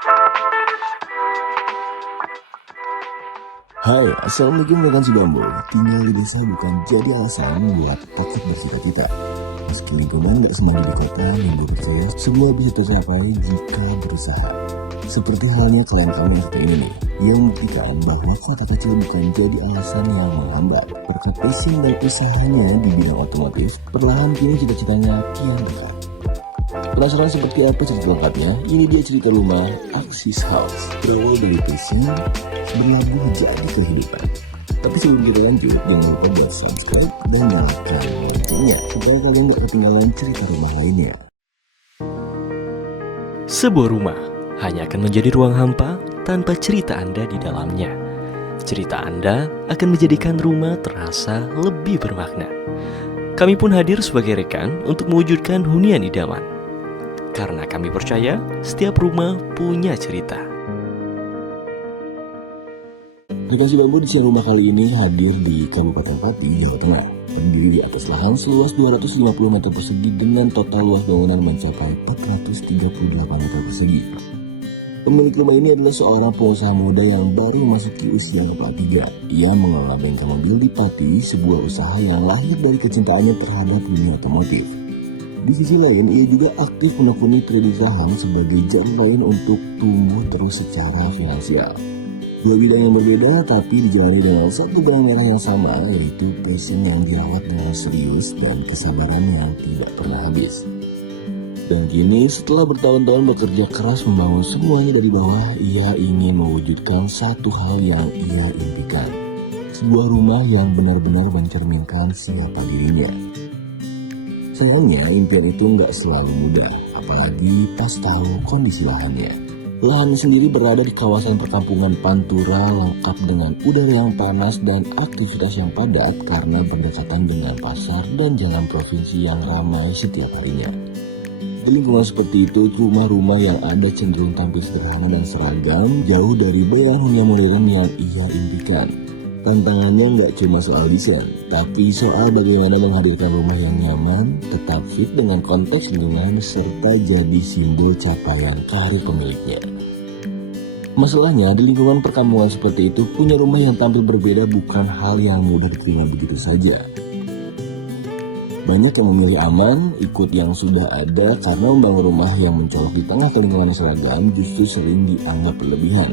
Hai, assalamualaikum rekan Subambo. Tinggal di desa bukan jadi alasan buat tetap bercita-cita. Meski lingkungan gak semua di kota, yang percaya semua bisa tercapai jika berusaha. Seperti halnya klien kami yang satu ini nih, yang membuktikan bahwa kota kecil bukan jadi alasan yang menghambat. Berkat passion dan usahanya di bidang otomotif, perlahan kini cita-citanya kian dekat. Penasaran seperti apa cerita lengkapnya? Ini dia cerita rumah Axis House. Berawal dari passion, berlabuh jadi kehidupan. Tapi sebelum kita lanjut, jangan lupa buat subscribe dan nyalakan loncengnya supaya kalian gak ketinggalan cerita rumah lainnya. Sebuah rumah hanya akan menjadi ruang hampa tanpa cerita Anda di dalamnya. Cerita Anda akan menjadikan rumah terasa lebih bermakna. Kami pun hadir sebagai rekan untuk mewujudkan hunian idaman. Karena kami percaya setiap rumah punya cerita. Lokasi bambu di siang rumah kali ini hadir di Kabupaten Pati, Jawa Tengah. Terdiri di atas lahan seluas 250 meter persegi dengan total luas bangunan mencapai 438 meter persegi. Pemilik rumah ini adalah seorang pengusaha muda yang baru memasuki usia kepala 3. Ia mengelola bengkel mobil di Pati, sebuah usaha yang lahir dari kecintaannya terhadap dunia otomotif. Di sisi lain, ia juga aktif menekuni trading saham sebagai jalan lain untuk tumbuh terus secara finansial. Dua bidang yang berbeda tapi dijalani dengan satu benang merah yang sama, yaitu passion yang dirawat dengan serius dan kesabaran yang tidak pernah habis. Dan kini setelah bertahun-tahun bekerja keras membangun semuanya dari bawah, ia ingin mewujudkan satu hal yang ia impikan. Sebuah rumah yang benar-benar mencerminkan siapa dirinya. Sayangnya impian itu nggak selalu mudah, apalagi pas tahu kondisi lahannya. Lahan sendiri berada di kawasan perkampungan Pantura, lengkap dengan udara yang panas dan aktivitas yang padat karena berdekatan dengan pasar dan jalan provinsi yang ramai setiap harinya. Di lingkungan seperti itu, rumah-rumah yang ada cenderung tampil sederhana dan seragam, jauh dari bayangan hunian modern yang ia impikan. Tantangannya nggak cuma soal desain, tapi soal bagaimana menghadirkan rumah yang nyaman, tetap fit dengan konteks lingkungan, serta jadi simbol capaian karir pemiliknya. Masalahnya, di lingkungan perkampungan seperti itu, punya rumah yang tampil berbeda bukan hal yang mudah diterima begitu saja. Banyak yang memilih aman, ikut yang sudah ada karena membangun rumah yang mencolok di tengah lingkungan seragam justru sering dianggap berlebihan.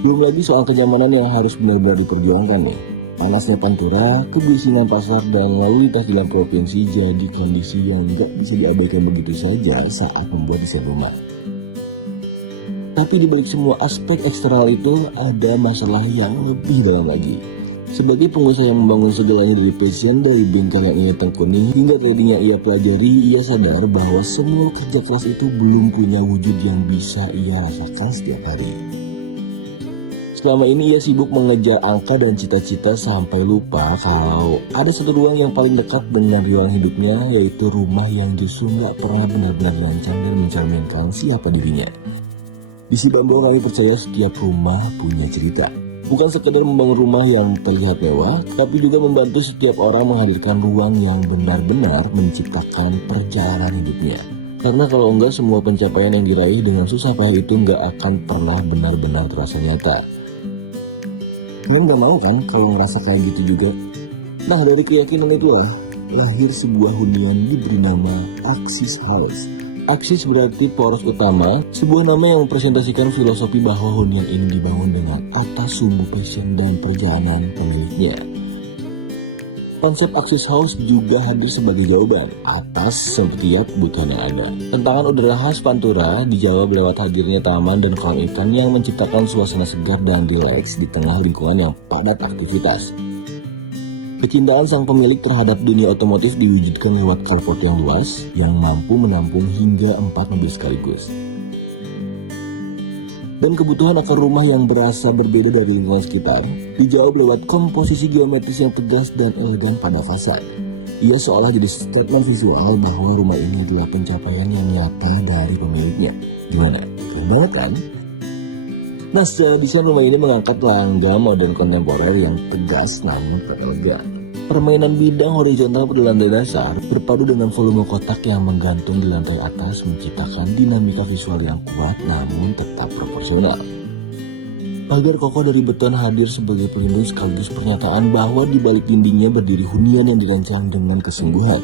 Belum lagi soal kenyamanan yang harus benar-benar diperjuangkan nih. Panasnya Pantura, kebisingan pasar, dan lalu lintas dalam provinsi jadi kondisi yang nggak bisa diabaikan begitu saja saat membuat desain rumah. Tapi di balik semua aspek eksternal itu ada masalah yang lebih dalam lagi. Sebagai pengusaha yang membangun segalanya dari passion, dari bengkel yang ia tekuni hingga trading yang ia pelajari, ia sadar bahwa semua kerja keras itu belum punya wujud yang bisa ia rasakan setiap hari. Selama ini ia sibuk mengejar angka dan cita-cita sampai lupa kalau ada satu ruang yang paling dekat dengan ruang hidupnya, yaitu rumah yang justru nggak pernah benar-benar dirancang dan mencerminkan siapa dirinya. Di Subambo kami percaya setiap rumah punya cerita. Bukan sekedar membangun rumah yang terlihat mewah, tapi juga membantu setiap orang menghadirkan ruang yang benar-benar menciptakan perjalanan hidupnya. Karena kalau enggak, semua pencapaian yang diraih dengan susah payah itu nggak akan pernah benar-benar terasa nyata. Kalian gak mau kan kalau ngerasa kayak gitu juga? Nah, dari keyakinan itulah lahir sebuah hunian diberi nama Axis House. Axis berarti poros utama, sebuah nama yang mempresentasikan filosofi bahwa hunian ini dibangun dengan atas sumbu passion dan perjalanan pemiliknya. Konsep Axis House juga hadir sebagai jawaban atas setiap kebutuhan yang ada. Tantangan udara khas Pantura dijawab lewat hadirnya taman dan kolam ikan yang menciptakan suasana segar dan rileks di tengah lingkungan yang padat aktivitas. Kecintaan sang pemilik terhadap dunia otomotif diwujudkan lewat carport yang luas yang mampu menampung hingga 4 mobil sekaligus. Dan kebutuhan akan rumah yang berasa berbeda dari lingkungan sekitar dijawab lewat komposisi geometris yang tegas dan elegan pada fasad. Ia seolah jadi statement visual bahwa rumah ini adalah pencapaian yang nyata dari pemiliknya. Gimana? Keren banget kan? Nah, secara desain rumah ini mengangkat langgam modern kontemporer yang tegas namun elegan. Permainan bidang horizontal pada lantai dasar berpadu dengan volume kotak yang menggantung di lantai atas menciptakan dinamika visual yang kuat namun tetap proporsional. Pagar kokoh dari beton hadir sebagai pelindung sekaligus pernyataan bahwa di balik dindingnya berdiri hunian yang dirancang dengan kesungguhan.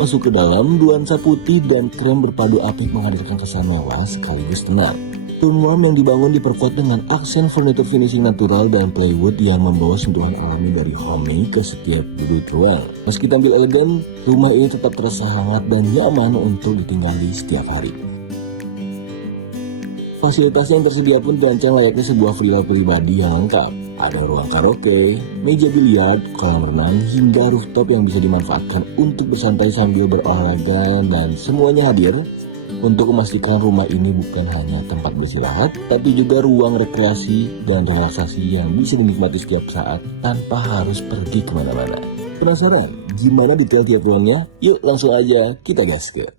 Masuk ke dalam, nuansa putih dan krem berpadu apik menghadirkan kesan mewah sekaligus tenang. Tone warm yang dibangun diperkuat dengan aksen furniture finishing natural dan plywood yang membawa sentuhan alami dari homey ke setiap sudut ruang. Meski tampil elegan, rumah ini tetap terasa hangat dan nyaman untuk ditinggali setiap hari. Fasilitas yang tersedia pun dirancang layaknya sebuah villa pribadi yang lengkap. Ada ruang karaoke, meja biliar, kolam renang, hingga rooftop yang bisa dimanfaatkan untuk bersantai sambil berolahraga, dan semuanya hadir untuk memastikan rumah ini bukan hanya tempat beristirahat, tapi juga ruang rekreasi dan relaksasi yang bisa dinikmati setiap saat tanpa harus pergi kemana-mana. Penasaran gimana detail tiap ruangnya? Yuk langsung aja kita gaskeun.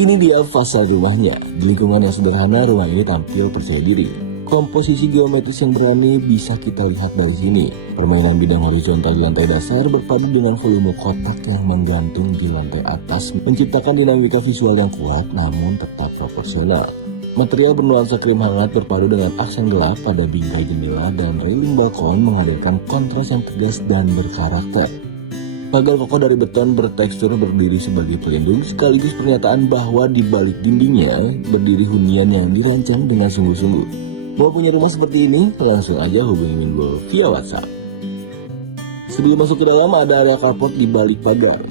Ini dia fasad rumahnya. Di lingkungan yang sederhana, rumah ini tampil percaya diri. Komposisi geometris yang berani bisa kita lihat dari sini. Permainan bidang horizontal di lantai dasar berpadu dengan volume kotak yang menggantung di lantai atas, menciptakan dinamika visual yang kuat namun tetap proporsional. Material bernuansa krim hangat berpadu dengan aksen gelap pada bingkai jendela dan railing balkon menghadirkan kontras yang tegas dan berkarakter. Pagar kokoh dari beton bertekstur berdiri sebagai pelindung sekaligus pernyataan bahwa di balik dindingnya berdiri hunian yang dirancang dengan sungguh-sungguh. Mau punya rumah seperti ini? Langsung aja hubungi Minbo via WhatsApp. Sebelum masuk ke dalam ada area carport di balik pagar.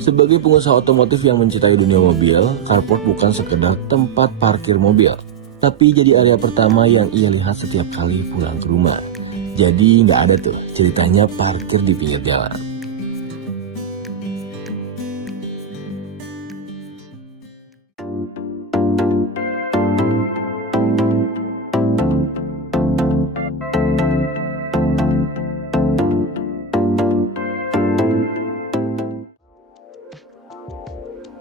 Sebagai pengusaha otomotif yang mencintai dunia mobil, carport bukan sekedar tempat parkir mobil, tapi jadi area pertama yang ia lihat setiap kali pulang ke rumah. Jadi nggak ada tuh ceritanya parkir di pinggir jalan.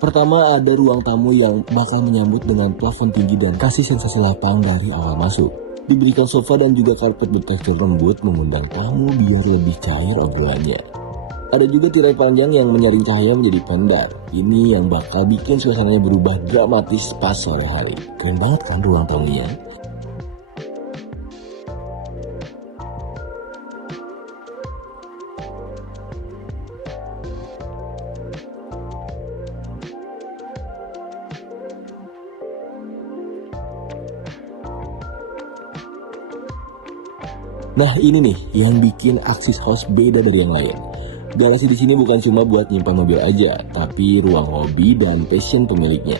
Pertama ada ruang tamu yang bakal menyambut dengan plafon tinggi dan kasih sensasi lapang dari awal masuk. Diberikan sofa dan juga karpet bertekstur lembut mengundang tamu biar lebih cair obrolannya. Ada juga tirai panjang yang menyaring cahaya menjadi pendar. Ini yang bakal bikin suasananya berubah dramatis pas sore hari. Keren banget kan ruang tamunya? Nah ini nih yang bikin Axis House beda dari yang lain. Garasi di sini bukan cuma buat nyimpan mobil aja, tapi ruang hobi dan passion pemiliknya.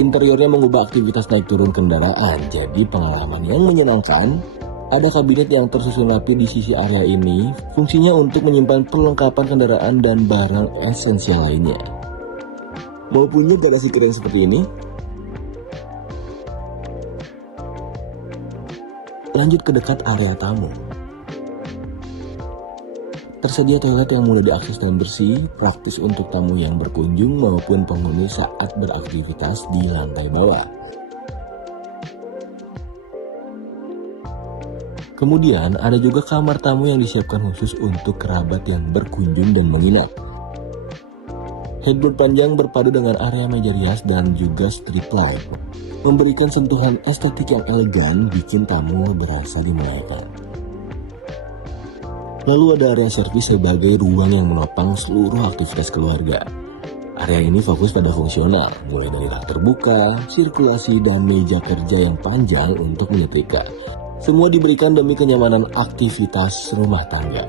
Interiornya mengubah aktivitas naik turun kendaraan, jadi pengalaman yang menyenangkan. Ada kabinet yang tersusun rapi di sisi area ini, fungsinya untuk menyimpan perlengkapan kendaraan dan barang esensial lainnya. Mau punya garasi keren seperti ini? Lanjut ke dekat area tamu. Tersedia toilet yang mudah diakses dan bersih, praktis untuk tamu yang berkunjung maupun penghuni saat beraktivitas di lantai bawah. Kemudian ada juga kamar tamu yang disiapkan khusus untuk kerabat yang berkunjung dan menginap. Headboard panjang berpadu dengan area meja rias dan juga strip light, memberikan sentuhan estetik yang elegan, bikin tamu berasa dimuliakan. Lalu ada area servis sebagai ruang yang menopang seluruh aktivitas keluarga. Area ini fokus pada fungsional, mulai dari rak terbuka, sirkulasi, dan meja kerja yang panjang untuk menyetrika. Semua diberikan demi kenyamanan aktivitas rumah tangga.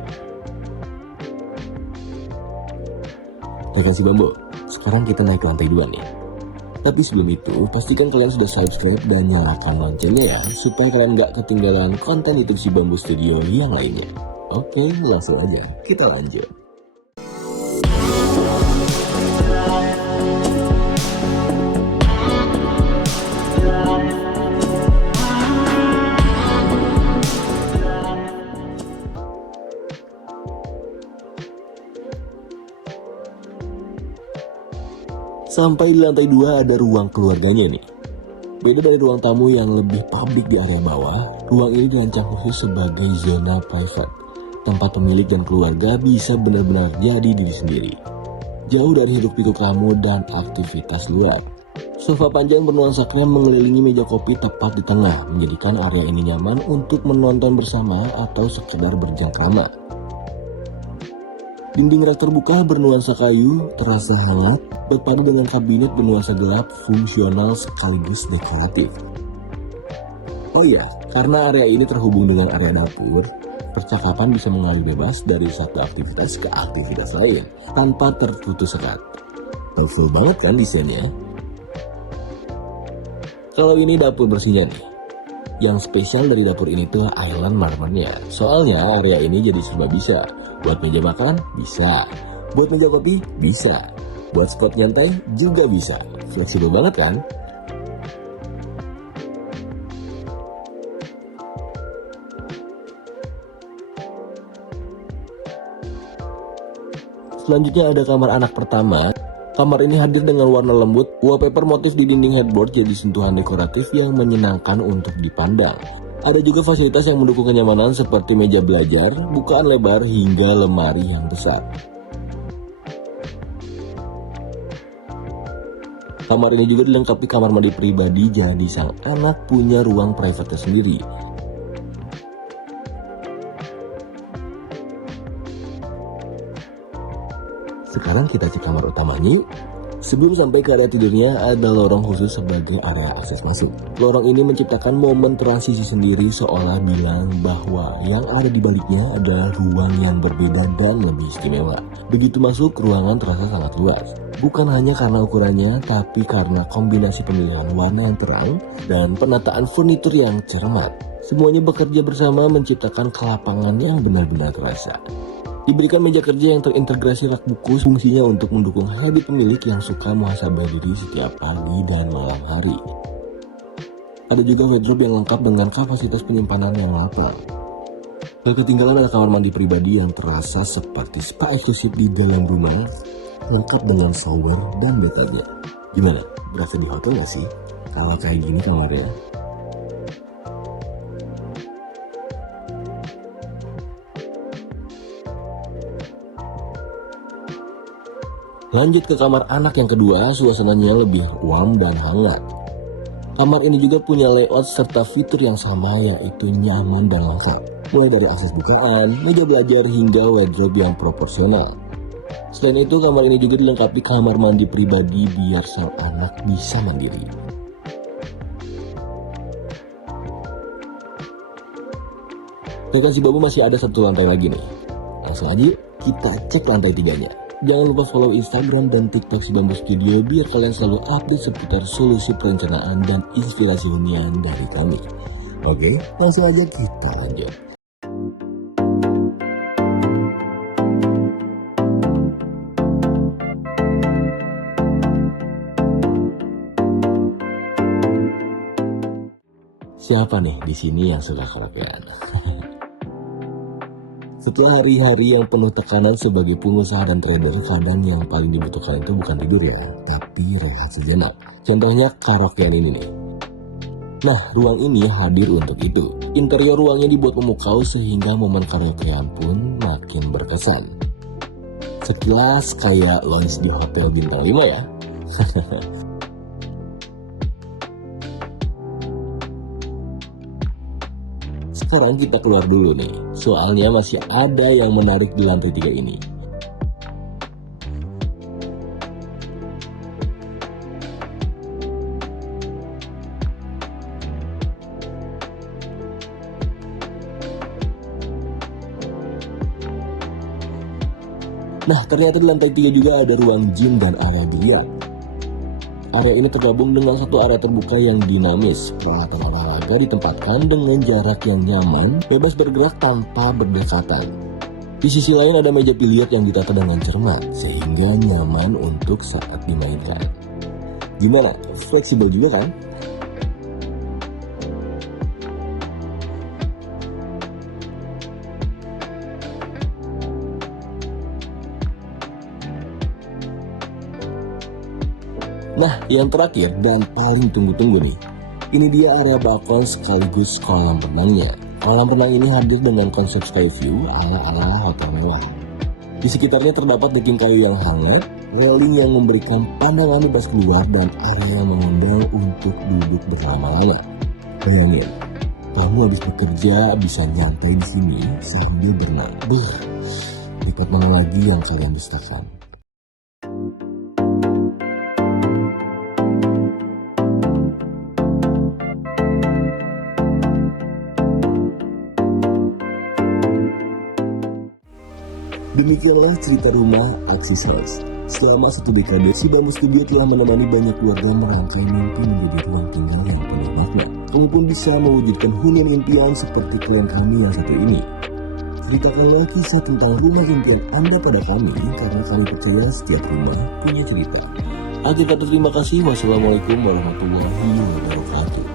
Terima Bambo, sekarang kita naik ke lantai 2 nih. Tapi sebelum itu, pastikan kalian sudah subscribe dan nyalakan loncengnya ya, supaya kalian gak ketinggalan konten YouTube si Bambo Studio yang lainnya. Oke, langsung aja kita lanjut. Sampai di lantai 2 ada ruang keluarganya nih. Beda dari ruang tamu yang lebih publik di area bawah, ruang ini dirancang khusus sebagai zona private, tempat pemilik dan keluarga bisa benar-benar jadi diri sendiri, jauh dari hiruk pikuk tamu dan aktivitas luar. Sofa panjang bernuansa krem mengelilingi meja kopi tepat di tengah, menjadikan area ini nyaman untuk menonton bersama atau sekedar berjengkrama. Dinding rak terbuka bernuansa kayu, terasa hangat, berpadu dengan kabinet bernuansa gelap, fungsional sekaligus dekoratif. Oh iya, karena area ini terhubung dengan area dapur, percakapan bisa mengalir bebas dari satu aktivitas ke aktivitas lain, tanpa terputus sekat. Helpful banget kan desainnya? Kalau ini dapur bersihnya nih. Yang spesial dari dapur ini tuh island marmernya. Soalnya area ini jadi serba bisa. Buat meja makan, bisa. Buat meja kopi, bisa. Buat spot nyantai, juga bisa. Fleksibel banget kan? Selanjutnya ada kamar anak pertama. Kamar ini hadir dengan warna lembut, wallpaper motif di dinding headboard jadi sentuhan dekoratif yang menyenangkan untuk dipandang. Ada juga fasilitas yang mendukung kenyamanan seperti meja belajar, bukaan lebar hingga lemari yang besar. Kamar ini juga dilengkapi kamar mandi pribadi jadi sang anak punya ruang private sendiri. Sekarang kita cek kamar utamanya. Sebelum sampai ke area tidurnya, ada lorong khusus sebagai area akses masuk. Lorong ini menciptakan momen transisi sendiri seolah bilang bahwa yang ada di baliknya adalah ruang yang berbeda dan lebih istimewa. Begitu masuk, ruangan terasa sangat luas. Bukan hanya karena ukurannya, tapi karena kombinasi pemilihan warna yang terang dan penataan furnitur yang cermat. Semuanya bekerja bersama menciptakan kelapangan yang benar-benar terasa. Diberikan meja kerja yang terintegrasi rak buku, fungsinya untuk mendukung habit pemilik yang suka muhasabah diri setiap pagi dan malam hari. Ada juga wardrobe yang lengkap dengan kapasitas penyimpanan yang matang. Gak ketinggalan ada kamar mandi pribadi yang terasa seperti spa eksklusif di dalam rumah, lengkap dengan shower dan bathtubnya. Gimana? Berasa di hotel gak sih? Kalau kayak gini kamarnya. Lanjut ke kamar anak yang kedua, suasananya lebih warm dan hangat. Kamar ini juga punya layout serta fitur yang sama, yaitu nyaman dan lengkap. Mulai dari akses bukaan, meja belajar hingga wardrobe yang proporsional. Selain itu, kamar ini juga dilengkapi kamar mandi pribadi biar sang anak bisa mandiri. Kakak si Babu masih ada satu lantai lagi nih. Langsung aja kita cek lantai 3-nya. Jangan lupa follow Instagram dan TikTok si Bambu Studio biar kalian selalu update seputar solusi perencanaan dan inspirasi hunian dari kami. Oke, langsung aja kita lanjut. Siapa nih di sini yang suka karaokean? Setelah hari-hari yang penuh tekanan sebagai pengusaha dan trader, kadang yang paling dibutuhkan itu bukan tidur ya, tapi rehat sejenak. Contohnya karaokean ini nih. Nah, ruang ini hadir untuk itu. Interior ruangnya dibuat memukau sehingga momen karaokean pun makin berkesan. Sekilas kayak lounge di hotel bintang 5 ya. Sekarang kita keluar dulu nih, soalnya masih ada yang menarik di lantai 3 ini. Nah, ternyata di lantai 3 juga ada ruang gym dan area biliar. Area ini tergabung dengan satu area terbuka yang dinamis. Peralatan olahraga ditempatkan dengan jarak yang nyaman, bebas bergerak tanpa berdekatan. Di sisi lain ada meja biliar yang ditata dengan cermat, sehingga nyaman untuk saat dimainkan. Gimana? Fleksibel juga kan? Nah, yang terakhir dan paling tunggu-tunggu nih, ini dia area balkon sekaligus kolam renangnya. Kolam renang ini hadir dengan konsep sky view ala-ala hotel mewah. Di sekitarnya terdapat decking kayu yang hangat, railing yang memberikan pandangan bebas keluar, dan area yang mengundang untuk duduk berlama-lama. Bayangin, kamu habis bekerja bisa nyantai di sini sambil berenang. Nikmat mana lagi yang kalian dustakan? Demikianlah cerita rumah Aksisres. Selama 1 dekade, si Bambu Studio telah menemani banyak keluarga merangkai mimpi menjadi ruang tinggal yang penuh makna. Kamu pun bisa mewujudkan hunian impian seperti klien kami yang satu ini. Ceritakanlah kisah tentang rumah impian Anda pada kami, karena kami percaya setiap rumah punya cerita. Akhir kata terima kasih. Wassalamualaikum warahmatullahi wabarakatuh.